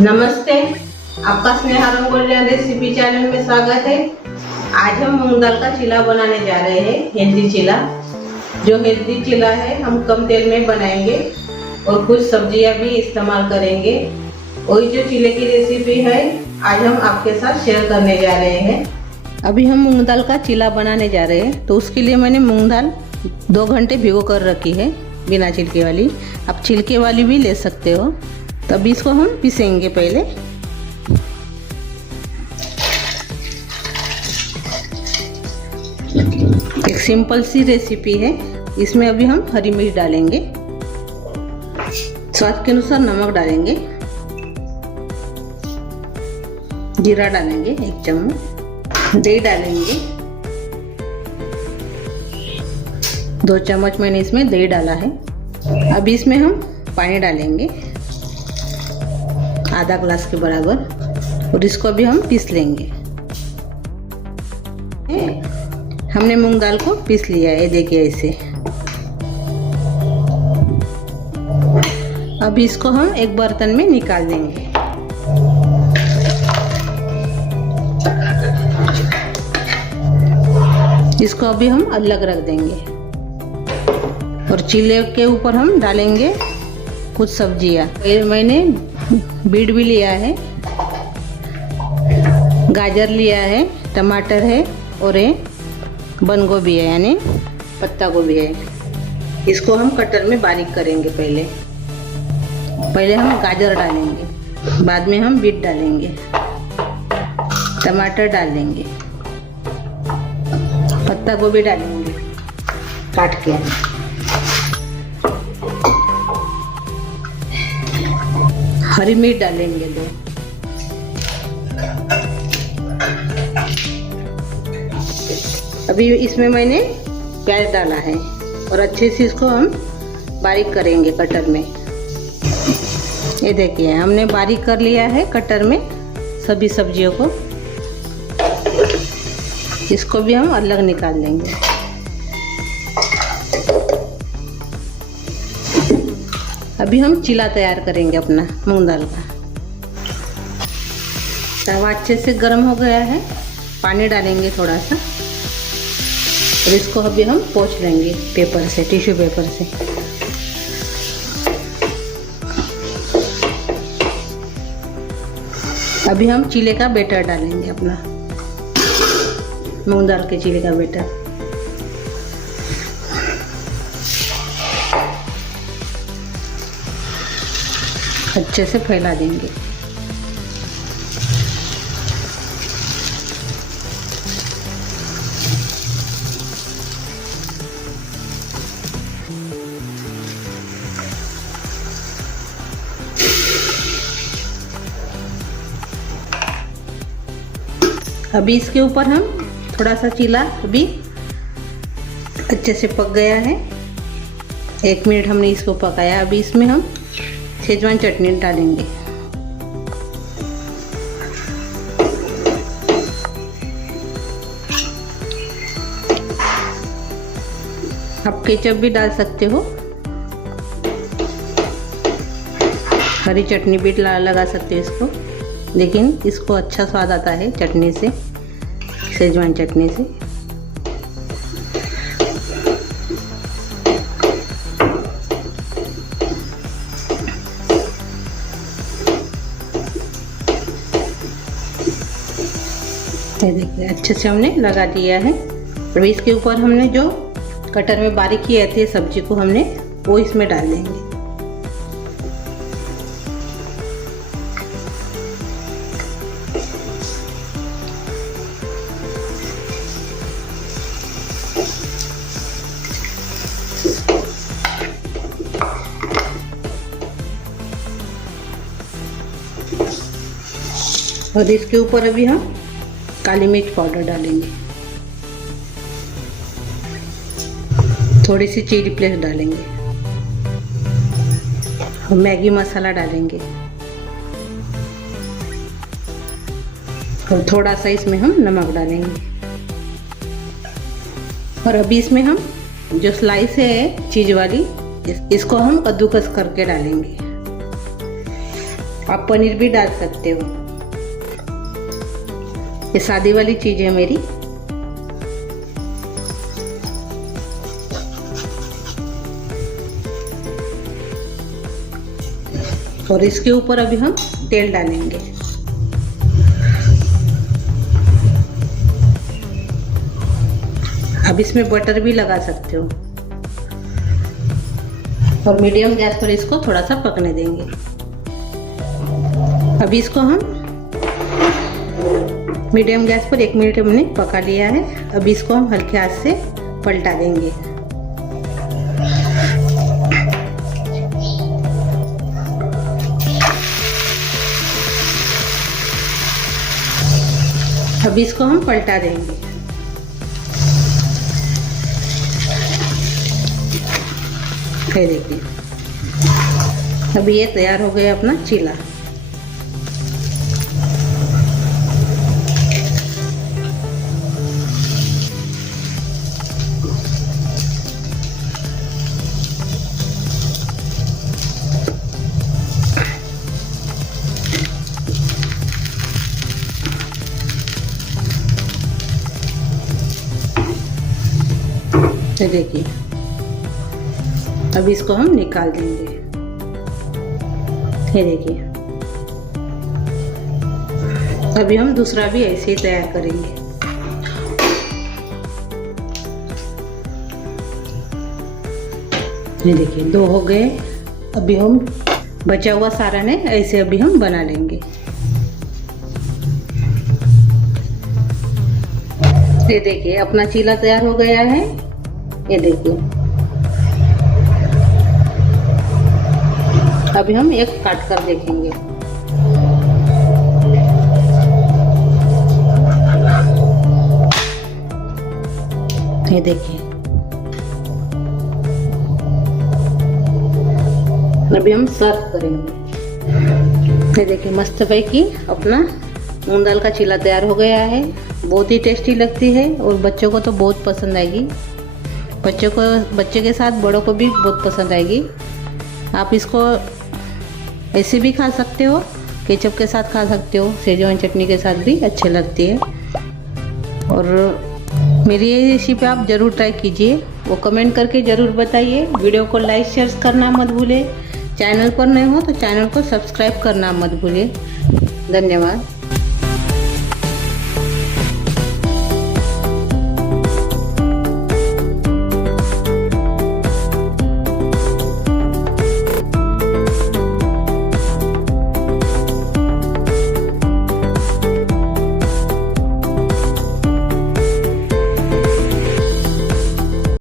नमस्ते, आपका Sneha रंगोलिया recipe channel में स्वागत है। आज हम मूंग दाल का चीला बनाने जा रहे हैं, हेल्दी चीला। जो हेल्दी चीला है हम कम तेल में बनाएंगे और कुछ सब्जियां भी इस्तेमाल करेंगे। वही जो चीले की रेसिपी है आज हम आपके साथ शेयर करने जा रहे हैं। अभी हम मूंग दाल का चीला बनाने जा रहे हैं, तो उसके लिए मैंने मूंग दाल 2 घंटे भिगो कर रखी है, बिना छिलके वाली। आप छिलके वाली भी ले सकते हो। तब इसको हम पीसेंगे पहले। एक सिंपल सी रेसिपी है। इसमें अभी हम हरी मिर्च डालेंगे, स्वाद के अनुसार नमक डालेंगे, जीरा डालेंगे 1 चम्मच, दही डालेंगे 2 चम्मच मैंने इसमें दही डाला है। अब इसमें हम पानी डालेंगे आधा ग्लास के बराबर और इसको अभी हम पीस लेंगे। हमने मूंग दाल को पीस लिया है, देखिए ऐसे। अब इसको हम एक बर्तन में निकाल देंगे। इसको अभी हम अलग रख देंगे और चीले के ऊपर हम डालेंगे कुछ सब्जियां। मैंने बीट भी लिया है, गाजर लिया है, टमाटर है और ये बंद गोभी है, यानी पत्ता गोभी है। इसको हम कटर में बारीक करेंगे। पहले हम गाजर डालेंगे, बाद में हम बीट डालेंगे, टमाटर डालेंगे, पत्ता गोभी डालेंगे काट के, हरी मिर्च डालेंगे 2। अभी इसमें मैंने प्याज डाला है और अच्छे से इसको हम बारीक करेंगे कटर में। ये देखिए हमने बारीक कर लिया है कटर में सभी सब्जियों को। इसको भी हम अलग निकाल देंगे। अभी हम चीला तैयार करेंगे अपना मूंग दाल का। तवा अच्छे से गर्म हो गया है, पानी डालेंगे थोड़ा सा और इसको अभी हम पोंछ लेंगे पेपर से, टिश्यू पेपर से। अभी हम चीले का बैटर डालेंगे, अपना मूंग दाल के चीले का बैटर। अच्छे से फैला देंगे। अभी इसके ऊपर हम थोड़ा सा चीला अभी अच्छे से पक गया है। 1 मिनट हमने इसको पकाया। अभी इसमें हम शेजवान चटनी डालेंगे। आप केचप भी डाल सकते हो, हरी चटनी भी लगा सकते हो इसको, लेकिन इसको अच्छा स्वाद आता है चटनी से, शेजवान चटनी से। ये देखिए अच्छे से हमने लगा दिया है। और इसके ऊपर हमने जो कटर में बारीक किए थे सब्जी को, हमने वो इसमें डाल देंगे। और इसके ऊपर अभी हम काली मिर्च पाउडर डालेंगे, थोड़ी सी चिली फ्लेक्स डालेंगे और मैगी मसाला डालेंगे और थोड़ा सा इसमें हम नमक डालेंगे। और अभी इसमें हम जो स्लाइस है चीज वाली, इसको हम कद्दूकस करके डालेंगे। आप पनीर भी डाल सकते हो। ये सादी वाली चीज़ है मेरी। और इसके ऊपर अभी हम तेल डालेंगे। अब इसमें बटर भी लगा सकते हो और मीडियम गैस पर इसको थोड़ा सा पकने देंगे। अभी इसको हम मीडियम गैस पर 1 मिनट हमने पका लिया है। अभी इसको हम हल्के हाथ से पलटा देंगे। अभी इसको हम पलटा देंगे। ये देखिए, अभी ये तैयार हो गया अपना चीला। ये देखिए, अभी इसको हम निकाल देंगे। ये देखिए, अभी हम दूसरा भी ऐसे ही तैयार करेंगे। ये देखिए, 2 हो गए। अभी हम बचा हुआ सारा ने ऐसे अभी हम बना लेंगे। ये देखिए, अपना चीला तैयार हो गया है। ये देखिए, अभी हम एक काट कर देखेंगे। ये देखिए, अभी हम सर्व करेंगे। ये देखिए, मस्त पैकी अपना मूंग दाल का चीला तैयार हो गया है। बहुत ही टेस्टी लगती है और बच्चों को तो बहुत पसंद आएगी। बच्चे के साथ बड़ों को भी बहुत पसंद आएगी। आप इसको ऐसे भी खा सकते हो, केचप के साथ खा सकते हो, शेजवान चटनी के साथ भी अच्छी लगती है। और मेरी ये रेसिपी आप ज़रूर ट्राई कीजिए। वो कमेंट करके ज़रूर बताइए। वीडियो को लाइक शेयर करना मत भूलिए। चैनल पर नए हो तो चैनल को सब्सक्राइब करना मत भूलिए। धन्यवाद।